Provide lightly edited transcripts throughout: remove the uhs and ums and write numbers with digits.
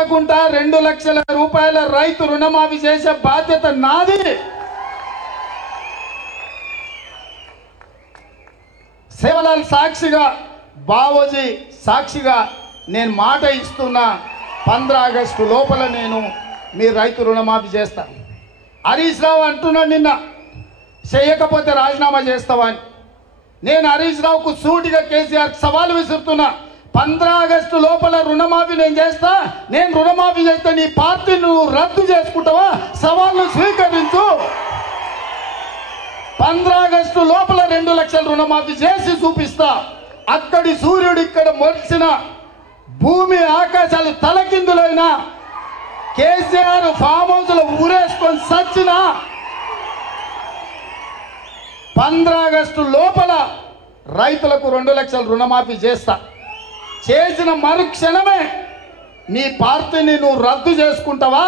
తప్పకుండా 2 లక్షల రూపాయల రైతు రుణమాఫీ చేసే బాధ్యత నాది. సేవలాల్ సాక్షిగా, బావోజీ సాక్షిగా నేను మాట ఇస్తున్నా, 15 ఆగస్టు లోపల నేను మీ రైతు రుణమాఫీ చేస్తాను. హరీష్ రావు అంటున్నాడు నిన్న, చేయకపోతే రాజీనామా చేస్తావా అని. నేను హరీష్ రావుకు సూటిగా కేసీఆర్ సవాలు విసురుతున్నా, 15 ఆగస్టు లోపల రుణమాఫీ నేను చేస్తా. నేను రుణమాఫీ చేస్తే నీ పార్టీ నువ్వు రద్దు చేసుకుంటావా? సవాళ్ళు స్వీకరించు. 15 ఆగస్టు లోపల 2 లక్షల రుణమాఫీ చేసి చూపిస్తా. అక్కడి సూర్యుడు ఇక్కడ మొలిసిన, భూమి ఆకాశాలు తలకిందులైనా, కేసీఆర్ ఫామ్ హౌస్లో ఊరేసుకొని సచ్చినా 15 ఆగస్టు లోపల రైతులకు 2 లక్షల రుణమాఫీ చేస్తా. చేసిన మరుక్షణమే నీ పార్టీని నువ్వు రద్దు చేసుకుంటావా?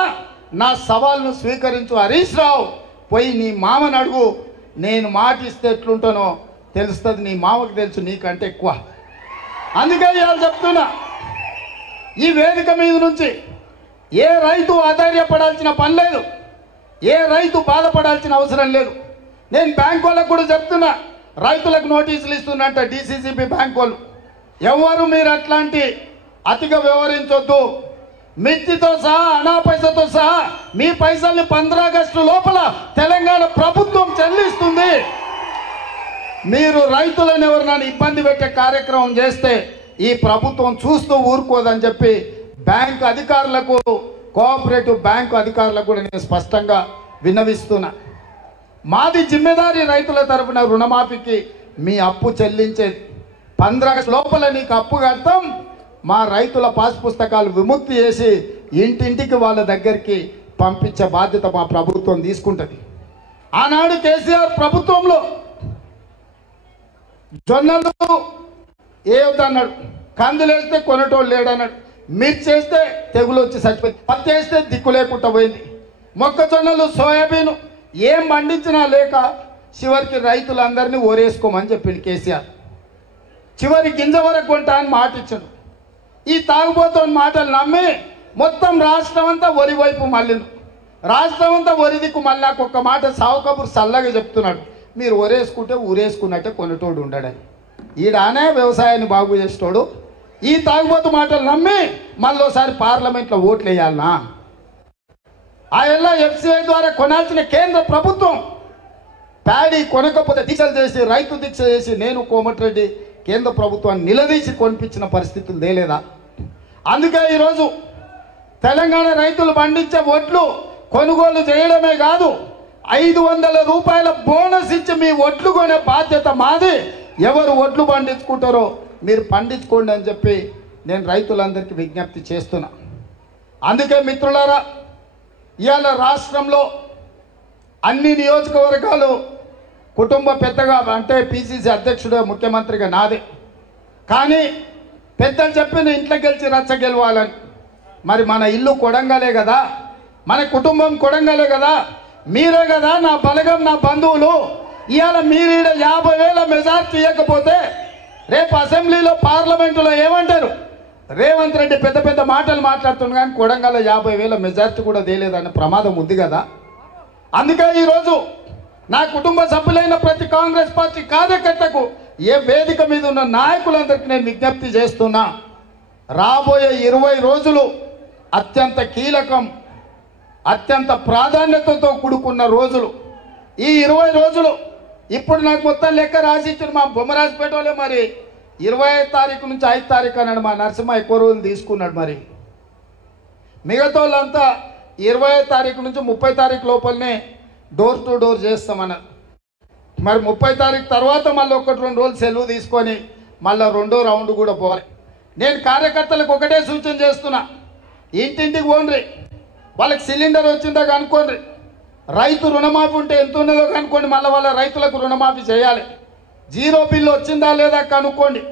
నా సవాల్ను స్వీకరించు హరీష్ రావు. పోయి నీ మామని అడుగు. నేను మాట ఇస్తే ఎట్లుంటానో తెలుస్తుంది, నీ మామకు తెలుసు నీకంటే ఎక్కువ. అందుకే ఇవాళ చెప్తున్నా, ఈ వేదిక మీద నుంచి ఏ రైతు ఆధైర్యపడాల్సిన పని లేదు, ఏ రైతు బాధపడాల్సిన అవసరం లేదు. నేను బ్యాంక్ వాళ్ళకు కూడా చెప్తున్నా, రైతులకు నోటీసులు ఇస్తున్నట్ట డిసిసిబి బ్యాంక్ వాళ్ళు. ఎవరు మీరు అట్లాంటి అతిగా వ్యవహరించొద్దు. మిర్చితో సహా, అనా పైసతో సహా మీ పైసల్ని 15 ఆగస్టు లోపల తెలంగాణ ప్రభుత్వం చెల్లిస్తుంది. మీరు రైతులను ఎవరినైనా ఇబ్బంది పెట్టే కార్యక్రమం చేస్తే ఈ ప్రభుత్వం చూస్తూ ఊరుకోదని చెప్పి బ్యాంక్ అధికారులకు, కోఆపరేటివ్ బ్యాంకు అధికారులకు కూడా నేను స్పష్టంగా విన్నవిస్తున్నా. మాది జిమ్మెదారీ రైతుల తరఫున రుణమాఫీకి మీ అప్పు చెల్లించేది. 15 ఆగస్టు లోపల నీకు అప్పు కడతాం. మా రైతుల పాస్ పుస్తకాలు విముక్తి చేసి ఇంటింటికి వాళ్ళ దగ్గరికి పంపించే బాధ్యత మా ప్రభుత్వం తీసుకుంటుంది. ఆనాడు కేసీఆర్ ప్రభుత్వంలో జొన్నలు ఏదన్నాడు, కందులు వేస్తే కొనటోళ్ళు లేడన్నాడు, మిర్చి వేస్తే తెగులు వచ్చి చచ్చిపోయింది, పత్తి వేస్తే దిక్కు లేకుండా పోయింది, మొక్కజొన్నలు సోయాబీన్ ఏం పండించినా లేక చివరికి రైతులందరినీ ఓరేసుకోమని చెప్పింది కేసీఆర్. చివరి గింజ వరకు కొంటా అని మాట ఇచ్చాడు. ఈ తాగుబోతోని మాటలు నమ్మి మొత్తం రాష్ట్రం అంతా వరి వైపు మళ్ళీను. రాష్ట్రం అంతా వరి దిక్కు మళ్ళీ నాకు ఒక్క మాట సావు కబురు చల్లగా చెప్తున్నాడు, మీరు ఒరేసుకుంటే ఊరేసుకున్నట్టే కొనేటోడు ఉండడని. ఈడానే వ్యవసాయాన్ని బాగు చేసేటోడు. ఈ తాగుబోతు మాటలు నమ్మి మళ్ళీసారి పార్లమెంట్లో ఓట్లు వేయాలనా? ఆ ఎల్లా ఎఫ్సిఐ ద్వారా కొనాల్సిన కేంద్ర ప్రభుత్వం ప్యాడీ కొనకపోతే దీక్షలు చేసి, రైతు దీక్ష చేసి నేను కోమటిరెడ్డి కేంద్ర ప్రభుత్వాన్ని నిలదీసి కొనిపించిన పరిస్థితులు తేలేదా? అందుకే ఈరోజు తెలంగాణ రైతులు పండించే ఒట్లు కొనుగోలు చేయడమే కాదు, 500 రూపాయల బోనస్ ఇచ్చి మీ ఒట్లు కొనే బాధ్యత మాది. ఎవరు ఒట్లు పండించుకుంటారో మీరు పండించుకోండి అని చెప్పి నేను రైతులందరికీ విజ్ఞప్తి చేస్తున్నా. అందుకే మిత్రులారా, ఇవాళ రాష్ట్రంలో అన్ని నియోజకవర్గాలు కుటుంబ పెద్దగా అంటే పిసిసి అధ్యక్షుడే ముఖ్యమంత్రిగా నాదే. కానీ పెద్దలు చెప్పింది ఇంట్లో గెలిచి రచ్చ గెలవాలని. మరి మన ఇల్లు కొడంగలే కదా, మన కుటుంబం కొడంగలే కదా, మీరే కదా నా బలగం, నా బంధువులు. ఇవాళ మీరు 50,000 మెజార్టీ ఇవ్వకపోతే రేపు అసెంబ్లీలో పార్లమెంటులో ఏమంటారు? రేవంత్ రెడ్డి పెద్ద పెద్ద మాటలు మాట్లాడుతున్నాడు కానీ కొడంగల్ 50,000 మెజార్టీ కూడా తేలేదన్న ప్రమాదం ఉంది కదా. అందుకే ఈరోజు నా కుటుంబ సభ్యులైన ప్రతి కాంగ్రెస్ పార్టీ కార్యకర్తకు, ఏ వేదిక మీద ఉన్న నాయకులందరికీ నేను విజ్ఞప్తి చేస్తున్నా, రాబోయే 20 రోజులు అత్యంత కీలకం, అత్యంత ప్రాధాన్యతతో కూడుకున్న రోజులు. ఈ 20 రోజులు ఇప్పుడు నాకు మొత్తం లెక్క రాసిచ్చారు మా బొమ్మరాజపేట వాళ్ళే. మరి 25 తారీఖు నుంచి 5 తారీఖు అన్నాడు మా నరసింహ, ఎక్కువ రోజులు తీసుకున్నాడు. మరి మిగతా వాళ్ళంతా 25 తారీఖు నుంచి 30 తారీఖు లోపలనే డోర్ టు డోర్ చేస్తామన్నారు. మరి 30 తారీఖు తర్వాత మళ్ళీ 1-2 రోజులు సెలవు తీసుకొని మళ్ళీ 2వ రౌండ్ కూడా పోవాలి. నేను కార్యకర్తలకు ఒకటే సూచన చేస్తున్నా, ఇంటింటికి పోండి, వాళ్ళకి సిలిండర్ వచ్చిందా కనుక్కోండి, రైతు రుణమాఫీ ఉంటే ఎంత ఉన్నదో కనుక్కోండి, మళ్ళీ వాళ్ళ రైతులకు రుణమాఫీ చేయాలి. 0 బిల్లు వచ్చిందా లేదా కనుక్కోండి.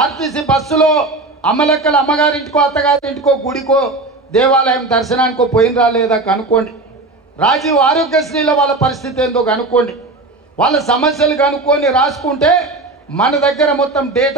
ఆర్టీసీ బస్సులో అమ్మలెక్కల అమ్మగారింటికో అత్తగారింటికో గుడికో దేవాలయం దర్శనానికో పోయినరా లేదా కనుక్కోండి. రాజీవ్ ఆరోగ్యశ్రీలో వాళ్ళ పరిస్థితి ఏందో కనుక్కోండి. వాళ్ళ సమస్యలు కనుక్కొని రాసుకుంటే మన దగ్గర మొత్తం డేటా